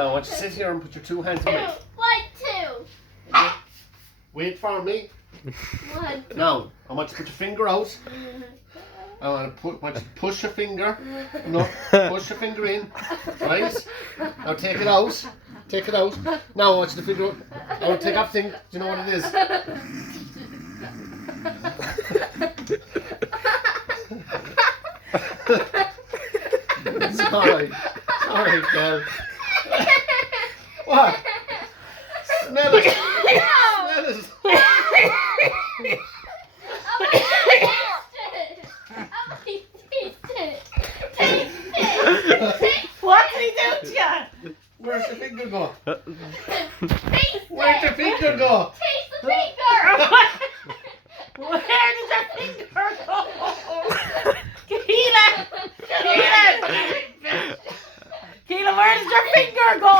Well, I want you to sit here and put your 2 hands on me. What 2? Wait for me. One. Now, I want you to put your finger out. I want you to push your finger. No, push your finger in. Right? Now take it out. Take it out. Now I want you to figure out. I want to take off the thing. Do you know what it is? It's alright. It's alright, girl. What? Smell it. Smell it. What did he do to you? Where's your finger go? Taste Where'd your finger go? Taste the finger. Where did your finger go? Keela! Keela! Keela, where did your finger go?